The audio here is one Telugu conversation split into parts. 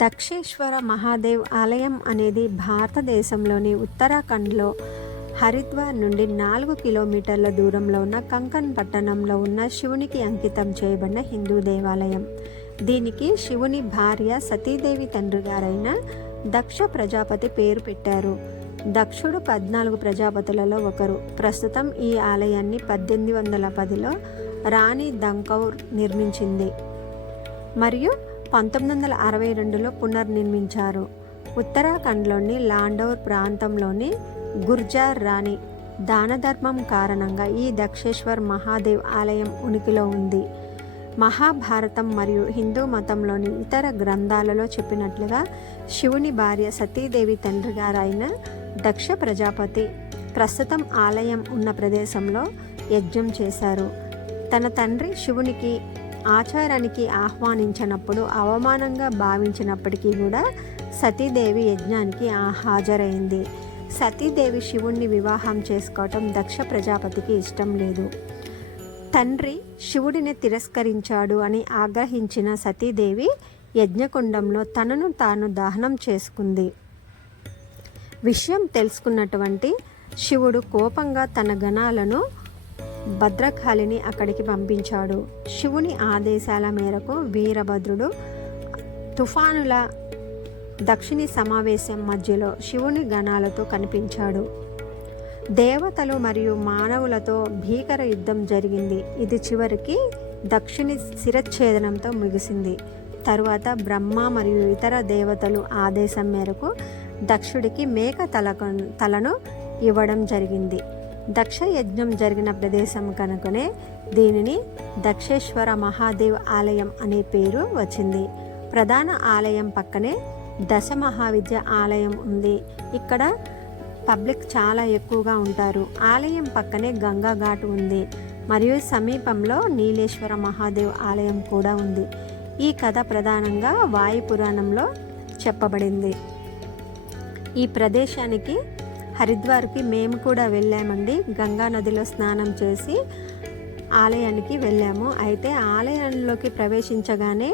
దక్షేశ్వర మహాదేవ్ ఆలయం అనేది భారతదేశంలోని ఉత్తరాఖండ్లో హరిద్వార్ నుండి 4 కిలోమీటర్ల దూరంలో ఉన్న కంకన్ పట్టణంలో ఉన్న శివునికి అంకితం చేయబడిన హిందూ దేవాలయం. దీనికి శివుని భార్య సతీదేవి తండ్రి గారైన దక్ష ప్రజాపతి పేరు పెట్టారు. దక్షుడు 14 ప్రజాపతులలో ఒకరు. ప్రస్తుతం ఈ ఆలయాన్ని 1810లో రాణి దంకౌర్ నిర్మించింది మరియు 1962లో పునర్నిర్మించారు. ఉత్తరాఖండ్లోని లాండౌర్ ప్రాంతంలోని గుర్జార్ రాణి దానధర్మం కారణంగా ఈ దక్షేశ్వర్ మహాదేవ్ ఆలయం ఉనికిలో ఉంది. మహాభారతం మరియు హిందూ మతంలోని ఇతర గ్రంథాలలో చెప్పినట్లుగా శివుని భార్య సతీదేవి తండ్రి గారైన దక్ష ప్రజాపతి ప్రస్తుతం ఆలయం ఉన్న ప్రదేశంలో యజ్ఞం చేశారు. తన తండ్రి శివునికి ఆచారానికి ఆహ్వానించినప్పుడు అవమానంగా భావించినప్పటికీ కూడా సతీదేవి యజ్ఞానికి హాజరైంది. సతీదేవి శివుణ్ణి వివాహం చేసుకోవటం దక్ష ప్రజాపతికి ఇష్టం లేదు. తండ్రి శివుడిని తిరస్కరించాడు అని ఆగ్రహించిన సతీదేవి యజ్ఞకుండంలో తనను తాను దహనం చేసుకుంది. విషయం తెలుసుకున్నటువంటి శివుడు కోపంగా తన గణాలను భద్రకాళిని అక్కడికి పంపించాడు. శివుని ఆదేశాల మేరకు వీరభద్రుడు తుఫానుల దక్షిణి సమావేశం మధ్యలో శివుని గణాలతో కనిపించాడు. దేవతలు మరియు మానవులతో భీకర యుద్ధం జరిగింది. ఇది చివరికి దక్షిణి శిరచ్ఛేదనంతో ముగిసింది. తరువాత బ్రహ్మ మరియు ఇతర దేవతలు ఆదేశం మేరకు దక్షుడికి మేక తలను ఇవ్వడం జరిగింది. దక్ష యజ్ఞం జరిగిన ప్రదేశం కనుకనే దీనిని దక్షేశ్వర మహాదేవ్ ఆలయం అనే పేరు వచ్చింది. ప్రధాన ఆలయం పక్కనే దశ మహావిద్య ఆలయం ఉంది. ఇక్కడ పబ్లిక్ చాలా ఎక్కువగా ఉంటారు. ఆలయం పక్కనే గంగా ఘాట్ ఉంది మరియు సమీపంలో నీలేశ్వర మహాదేవ్ ఆలయం కూడా ఉంది. ఈ కథ ప్రధానంగా వాయు పురాణంలో చెప్పబడింది. ఈ ప్రదేశానికి హరిద్వార్కి మేము కూడా వెళ్ళామండి. గంగా నదిలో స్నానం చేసి ఆలయానికి వెళ్ళాము. అయితే ఆలయంలోకి ప్రవేశించగానే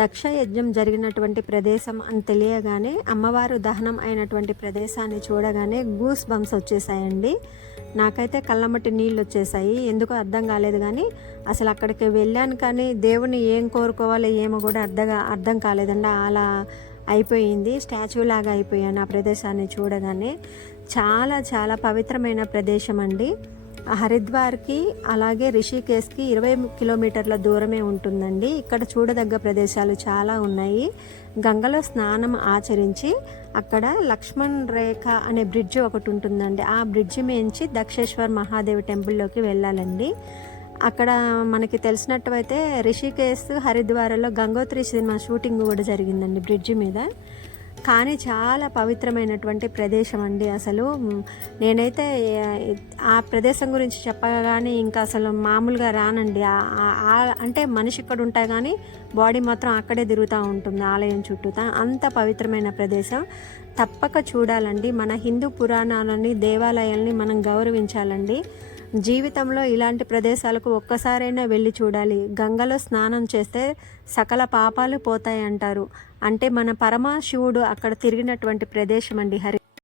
దక్ష యజ్ఞం జరిగినటువంటి ప్రదేశం అని తెలియగానే అమ్మవారు దహనం అయినటువంటి ప్రదేశాన్ని చూడగానే గూస్ బంప్స్ వచ్చేసాయండి. నాకైతే కళ్ళమట్టి నీళ్ళు వచ్చేసాయి. ఎందుకో అర్థం కాలేదు, కానీ అసలు అక్కడికి వెళ్ళాను కానీ దేవుని ఏం కోరుకోవాలో ఏమో కూడా అర్థం కాలేదండి. అలా అయిపోయింది. స్టాచ్యూ లాగా అయిపోయాను ఆ ప్రదేశాన్ని చూడగానే. చాలా చాలా పవిత్రమైన ప్రదేశం అండి. హరిద్వార్కి అలాగే రిషికేశ్కి 20 కిలోమీటర్ల దూరమే ఉంటుందండి. ఇక్కడ చూడదగ్గ ప్రదేశాలు చాలా ఉన్నాయి. గంగలో స్నానం ఆచరించి అక్కడ లక్ష్మణ్ రేఖ అనే బ్రిడ్జ్ ఒకటి ఉంటుందండి. ఆ బ్రిడ్జి మించి దక్షేశ్వర్ మహాదేవ్ టెంపుల్లోకి వెళ్ళాలండి. అక్కడ మనకి తెలిసినట్టయితే రిషికేశ్ హరిద్వార్లో గంగోత్రి సినిమా షూటింగ్ కూడా జరిగిందండి బ్రిడ్జి మీద. కానీ చాలా పవిత్రమైనటువంటి ప్రదేశం అండి. అసలు నేనైతే ఆ ప్రదేశం గురించి చెప్పగానే ఇంకా అసలు మామూలుగా రానండి. అంటే మనిషి ఇక్కడ ఉంటాయి కానీ బాడీ మాత్రం అక్కడే తిరుగుతూ ఉంటుంది ఆలయం చుట్టూతా. అంత పవిత్రమైన ప్రదేశం. తప్పక చూడాలండి. మన హిందూ పురాణాలని దేవాలయాల్ని మనం గౌరవించాలండి. జీవితంలో ఇలాంటి ప్రదేశాలకు ఒక్కసారైనా వెళ్ళి చూడాలి. గంగలో స్నానం చేస్తే సకల పాపాలు పోతాయి అంటారు. అంటే మన పరమశివుడు అక్కడ తిరిగినటువంటి ప్రదేశం అండి